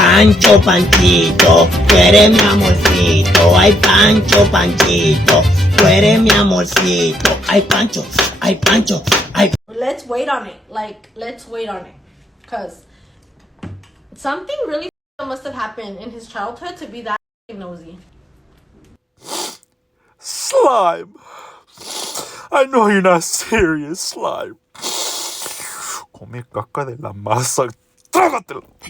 Pancho, Panchito, tú eres mi amorcito. Ay, Pancho, Panchito, tú eres mi amorcito. Ay, Pancho, ay, Pancho, ay. Let's wait on it. Let's wait on it. Because something really must have happened in his childhood to be that nosy. Slime. I know you're not serious, Slime. Come caca de la masa.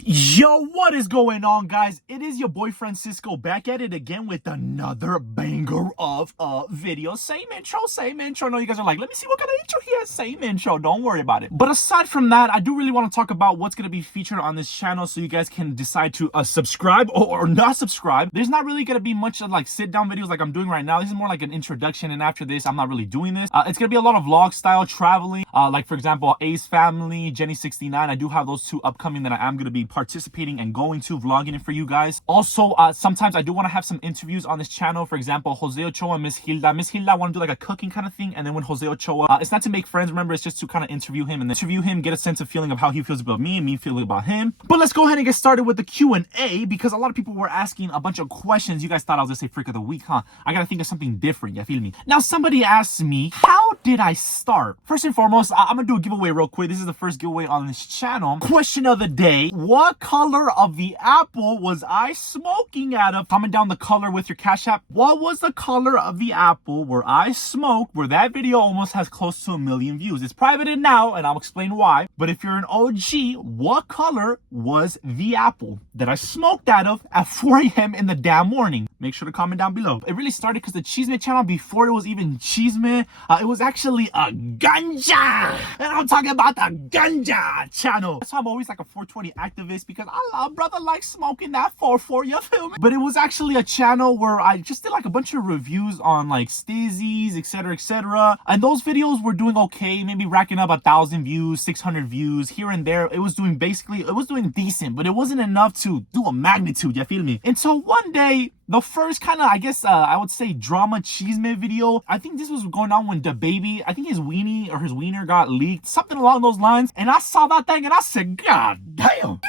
Yo, what is going on, guys? It is your boy Francisco back at it again with another banger of a video. Same intro. I know you guys are like, let me see what kind of intro he has. Same intro, don't worry about it. But aside from that, I do really want to talk about what's going to be featured on this channel so you guys can decide to subscribe or not subscribe. There's not really going to be much of like sit down videos like I'm doing right now. This is more like an introduction, and after this, I'm not really doing this. It's going to be a lot of vlog style traveling. Like for example, Ace Family, Jenny 69. I do have those two upcoming that I am going to be participating and going to, vlogging it for you guys. Also, sometimes I do want to have some interviews on this channel. For example, Jose Ochoa and Miss Hilda. Miss Hilda, I want to do like a cooking kind of thing, and then when Jose Ochoa, it's not to make friends, remember, it's just to kind of interview him, and then interview him, get a sense of feeling of how he feels about me and me feeling about him. But let's go ahead and get started with the Q&A, because a lot of people were asking a bunch of questions. You guys thought I was gonna say freak of the week, huh? I gotta think of something different, you feel me? Now, somebody asked me, how did I start? First and foremost, I'm gonna do a giveaway real quick. This is the first giveaway on this channel. Question of the day: what color of the apple was I smoking out of? Comment down the color with your Cash App. What was the color of the apple where I smoked, where that video almost has close to 1 million views? It's privated now, and I'll explain why. But if you're an OG, what color was the apple that I smoked out of at 4 a.m. in the damn morning? Make sure to comment down below. It really started because the Chisme channel, before it was even Chisme, it was actually a ganja. And I'm talking about the ganja channel. That's why I'm always like a 420 activist, because I love brother like smoking that 4-4, you feel me? But it was actually a channel where I just did like a bunch of reviews on like stizzies, etc. And those videos were doing okay, maybe racking up 1,000 views, 600 views here and there. It was doing decent, but it wasn't enough to do a magnitude, you feel me? Until one day, the first kind of, I guess, I would say drama Chisme video, I think this was going on when DaBaby, I think his weenie or his wiener got leaked, something along those lines. And I saw that thing and I said, God damn.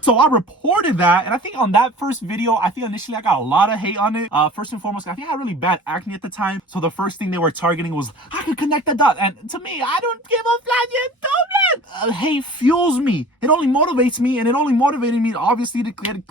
So I reported that, and I think on that first video, I think initially I got a lot of hate on it. First and foremost, I think I had really bad acne at the time. So the first thing they were targeting was, I could connect the dots. And to me, I don't give a flying. Hate fuels me. It only motivates me, and it only motivated me obviously to get a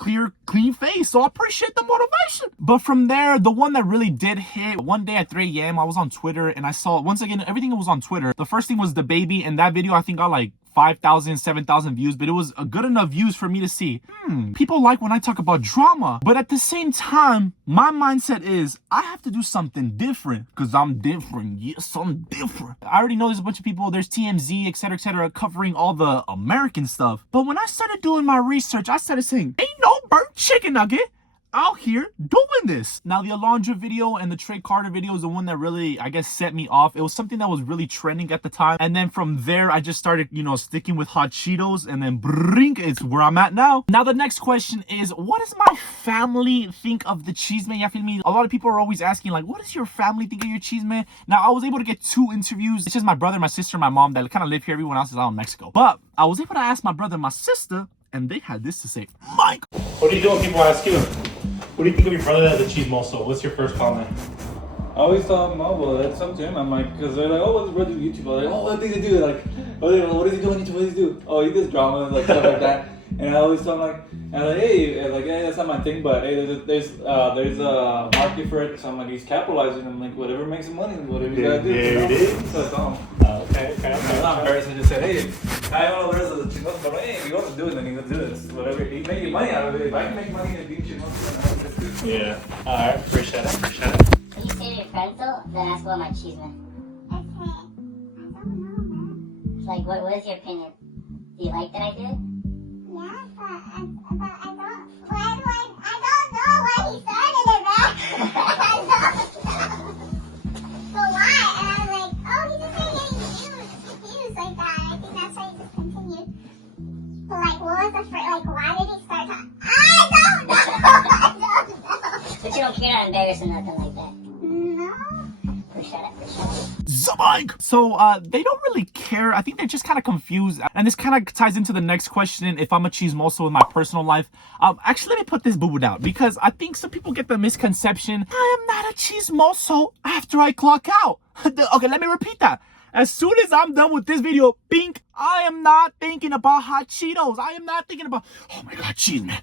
clean face. So I appreciate the motivation. But from there, the one that really did hit, one day at 3 a.m. I was on Twitter and I saw, once again, everything was on Twitter. The first thing was DaBaby, and that video I think got like 5,000, 7,000 views, but it was a good enough views for me to see, people like when I talk about drama. But at the same time, my mindset is I have to do something different, because I'm different. Yes, I'm different. I already know there's a bunch of people, there's TMZ, etc., covering all the American stuff. But when I started doing my research, I started saying, ain't no burnt chicken nugget out here doing this. Now, the Alondra video and the Trey Carter video is the one that really, I guess, set me off. It was something that was really trending at the time. And then from there, I just started, sticking with hot Cheetos, and then brink, it's where I'm at now. Now, the next question is, what does my family think of the Chisme? You feel me? A lot of people are always asking, like, what does your family think of your Chisme? Now, I was able to get 2 interviews. It's just my brother, my sister, my mom that kind of live here. Everyone else is out in Mexico. But I was able to ask my brother and my sister, and they had this to say. Mike, what do you do when people ask you, what do you think of your brother as a Chismoso? What's your first comment? I always tell them, oh, well, that's up to him. I'm like, because they're like, oh, what's brother do YouTube? I'm like, oh, what does he do? Like, what does he do on YouTube? What does he do? Oh, he does drama, like stuff like that. And I always tell him, like, hey, that's not my thing, but hey, there's a market for it. So I'm like, he's capitalizing. I'm like, whatever makes him money, whatever he's got to do. There it is. So I tell him. Okay. It's not embarrassing to say, hey, I don't know the rest of the Chismoso, but hey, if you want to do it, then you can do this. Whatever. He's making money out of it. If I can make money in being Chismoso, then let's do it. Yeah. Alright, appreciate it. Can you say to your friends though, then ask about my Chisme? Okay. I don't know, man. It's like, what is your opinion? Do you like that I did? Yeah, but I don't know why he started it, man. I don't know. But why? And I was like, oh, he's just getting views like that. I think that's why he just continued. But like, what was the first, like, why did he start talking? I don't know. But you don't care, not embarrassed or nothing like that. No. For sure. Boink! So they don't really care. I think they're just kind of confused. And this kind of ties into the next question, if I'm a chismoso in my personal life. Actually, let me put this boo-boo down, because I think some people get the misconception, I am not a chismoso after I clock out. Okay, let me repeat that. As soon as I'm done with this video, bink, I am not thinking about hot Cheetos. I am not thinking about, oh my God, cheese man.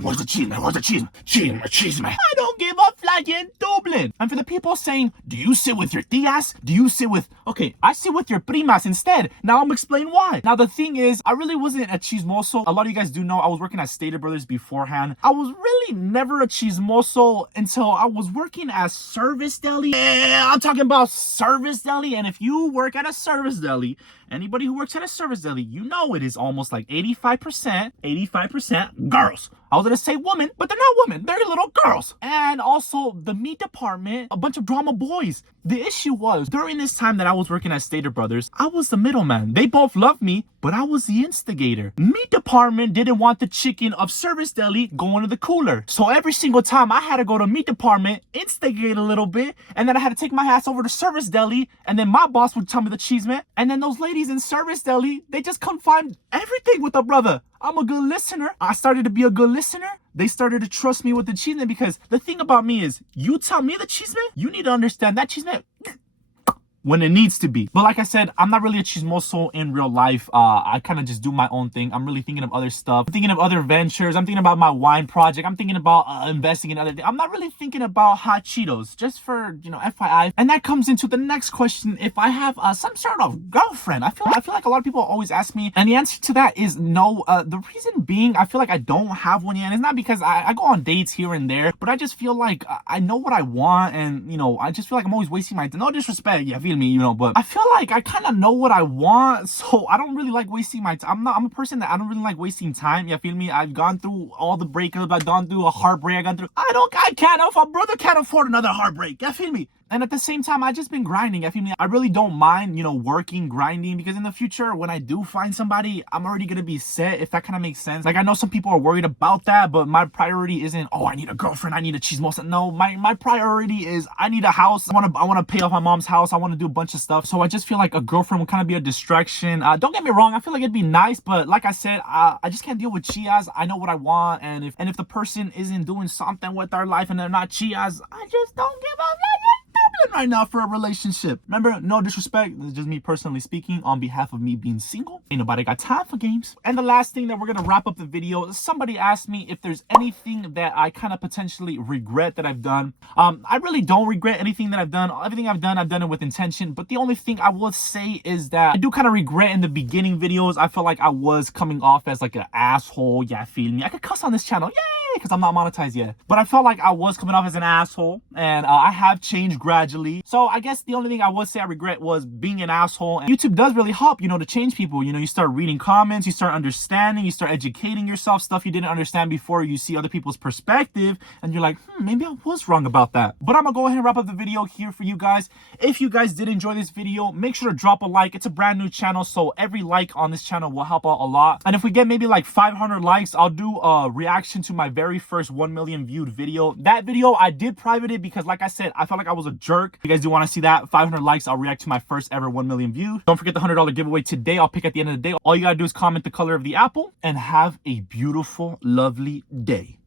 Where's the cheese man? Where's the cheese man? Cheese man. I don't give a flying Dublin. And for the people saying, do you sit with your tias? Do you sit with, okay, I sit with your primas instead. Now I'm explaining why. Now the thing is, I really wasn't a chismoso. A lot of you guys do know I was working at Stater Brothers beforehand. I was really never a chismoso until I was working at Service Deli. Yeah, I'm talking about Service Deli. And if you work at a service deli, anybody who works at a service deli, you know it is almost like 85% girls. I was gonna say women, but they're not women. They're little girls. And also the meat department, a bunch of drama boys. The issue was, during this time that I was working at Stater Brothers, I was the middleman. They both loved me, but I was the instigator. Meat department didn't want the chicken of service deli going to the cooler. So every single time I had to go to meat department, instigate a little bit, and then I had to take my ass over to service deli, and then my boss would tell me the cheese man. And then those ladies in service deli, they just couldn't find everything with a brother. I'm a good listener. I started to be a good listener. They started to trust me with the cheese man, because the thing about me is, you tell me the cheese man, you need to understand that cheese man when it needs to be. But like I said, I'm not really a chismoso in real life. I kind of just do my own thing. I'm really thinking of other stuff. I'm thinking of other ventures. I'm thinking about my wine project. I'm thinking about investing in other things. I'm not really thinking about hot Cheetos, just for, you know, FYI. And that comes into the next question. If I have some sort of girlfriend, I feel like a lot of people always ask me, and the answer to that is no. The reason being, I feel like I don't have one yet. And it's not because I go on dates here and there, but I just feel like I know what I want, and, you know, I just feel like I'm always wasting my time. No disrespect, yeah, feel me, you know, but I feel like I kind of know what I want, so I don't really like wasting my time. I'm a person that I don't really like wasting time, you feel me? I've gone through all the breakups, I've gone through a heartbreak, I can't, if a brother can't afford another heartbreak, you feel me? And at the same time, I just been grinding. I feel me. I really don't mind, you know, working, grinding, because in the future, when I do find somebody, I'm already gonna be set, if that kind of makes sense. Like, I know some people are worried about that, but my priority isn't, oh, I need a girlfriend, I need a chismosa. No, my priority is, I need a house. I wanna pay off my mom's house. I wanna do a bunch of stuff. So I just feel like a girlfriend would kind of be a distraction. Don't get me wrong, I feel like it'd be nice, but like I said, I just can't deal with chias. I know what I want, and if the person isn't doing something with their life and they're not chias, I just don't give a right now for a relationship. Remember, no disrespect, this is just me personally speaking on behalf of me being single. Ain't nobody got time for games. And the last thing that we're gonna wrap up the video, somebody asked me if there's anything that I kind of potentially regret that I've done. I really don't regret anything that I've done. Everything I've done it with intention, but the only thing I will say is that I do kind of regret in the beginning videos. I felt like I was coming off as like an asshole, yeah, feel me? I could cuss on this channel, yay, because I'm not monetized yet. But I felt like I was coming off as an asshole, and I have changed gradually. So I guess the only thing I would say I regret was being an asshole. And YouTube does really help, you know, to change people. You know, you start reading comments, you start understanding, you start educating yourself, stuff you didn't understand before. You see other people's perspective, and you're like, maybe I was wrong about that. But I'm gonna go ahead and wrap up the video here for you guys. If you guys did enjoy this video, make sure to drop a like. It's a brand new channel, so every like on this channel will help out a lot. And if we get maybe like 500 likes, I'll do a reaction to my very first 1 million viewed video. That video, I did private it because, like I said, I felt like I was a jerk. If you guys do want to see that, 500 likes, I'll react to my first ever 1 million views. Don't forget the $100 giveaway today. I'll pick at the end of the day. All you gotta do is comment the color of the apple, and have a beautiful, lovely day.